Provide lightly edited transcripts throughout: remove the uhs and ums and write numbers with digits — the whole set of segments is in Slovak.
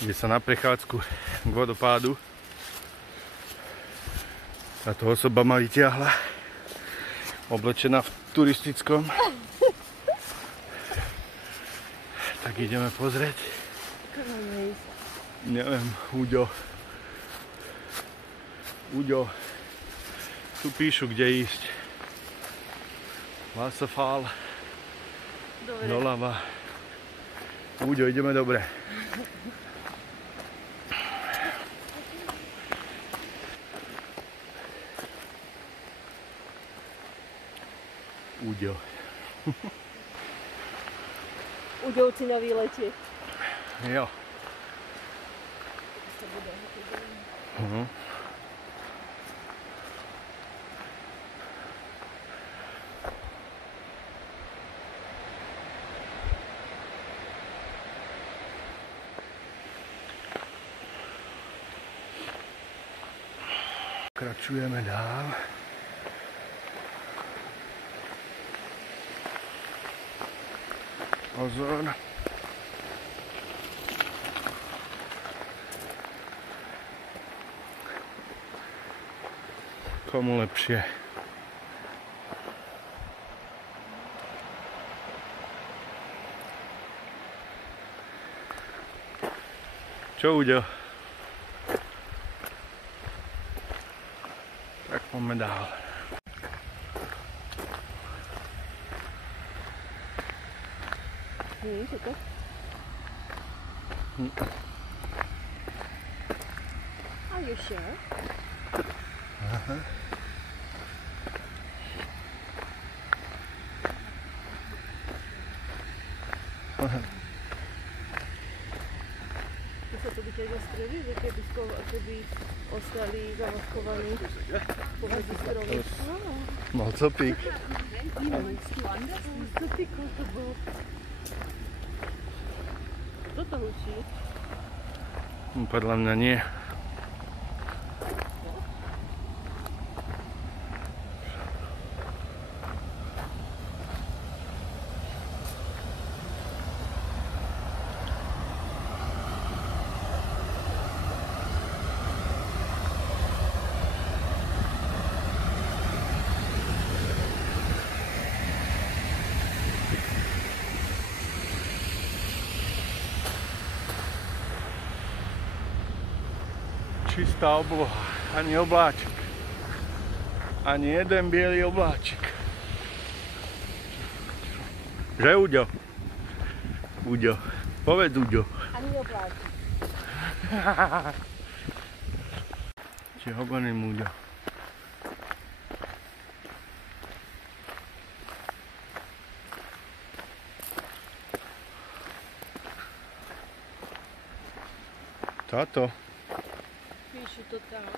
Ide sa na prechádzku k vodopádu. Táto osoba ma vyťahla, oblečená v turistickom. Tak ideme pozrieť. Neviem, Uďo. Tu píšu, kde ísť. Wasserfall. Doľava. Uďo, ideme dobre. Uďo. Uďovci na výlete. Jo. Pokračujeme dál. Pozor. Komu lepšie. Čo, Uďo? Tak poďme dál. Toto? Are you sure? Aha. Tu sa to by ťa zastrelí, že keby ostali zamaskovaní pomedzi stromy. Mal copík. Kto to hučí? Podľa mňa nie. Čistá obloha, ani obláčik. Ani jeden biely obláčik. Že, Uďo? Uďo, povedz, Uďo. Ani obláčik. Či hovorím, Uďo. Táto. Píšu to tam.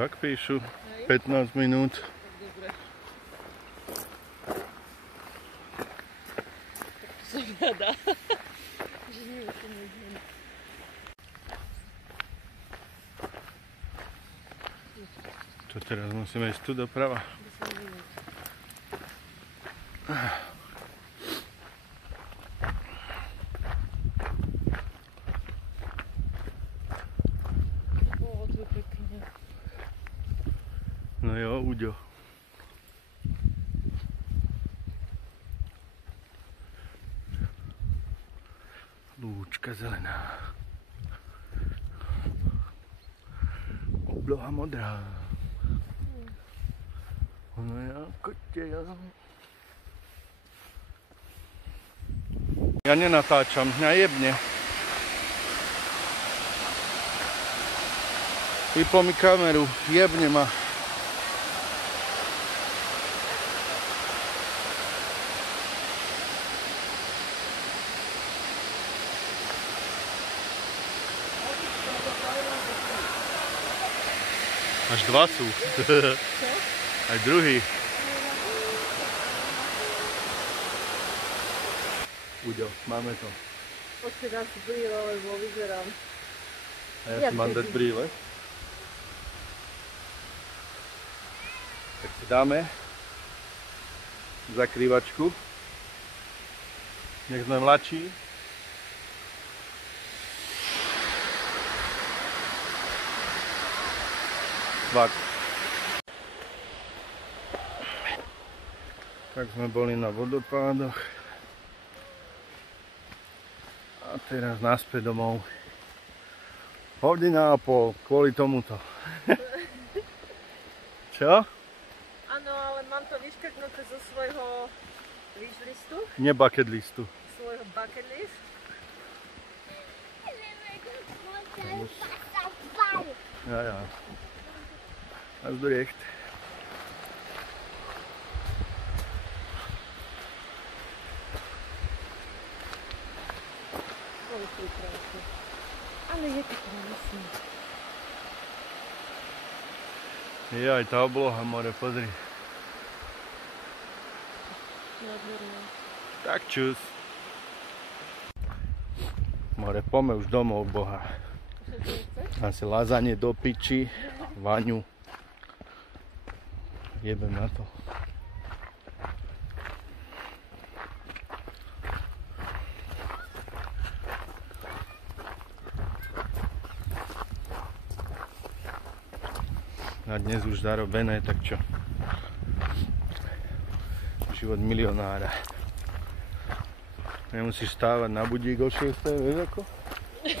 Tak píšu. 15 minút. Dobre. Tak to sa nedá. Že nemusím nič. Čo teraz musíme ísť tu doprava? No jo, Uďo. Lúčka zelená. Obloha modrá. Ono je ako teja. Ja nenatáčam, mňa jebne. Vypol mi kameru, jebne ma. Až dva sú. Aj druhý. Uďo, máme to. Počkej, dám si brýle, lebo vyzerám. A ja si mám dať brýle. Tak si dáme zakrývačku. Nech sme mladší. Fakt. Tak sme boli na vodopádoch. A teraz naspäť domov. 1,5 hodiny kvôli tomuto. Čo? Áno, ale mám to vyškrtnuté zo svojho listu. Nie bucket listu. Svojho bucket list. Ja, ja. Hast du recht. Ale je to krásne. Je aj tá obloha more, pozri. Nádherné. Tak čus. More, poďme už domov, boha. Asi lazanie do piči, vaňu. Jebem na to. A dnes už zarobené, tak čo? Život milionára. Nemusíš stávať na budík o 6, vieš ako?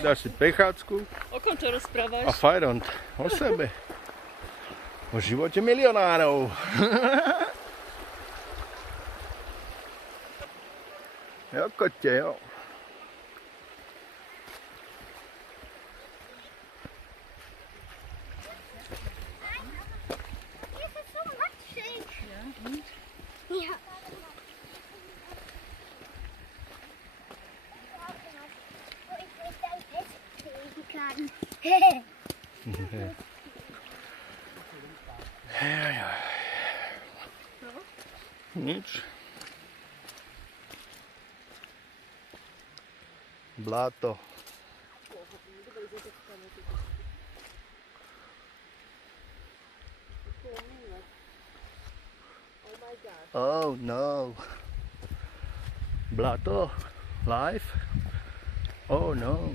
Dáš si pechácku O kom to a rozprávaš? fajront o sebe. O živote milionárov. Jo, kote, jo. Ja. Oh, ik weet dat ik het tegen kan. Nič. Bláto. Oh no. Bláto. Live? Oh no.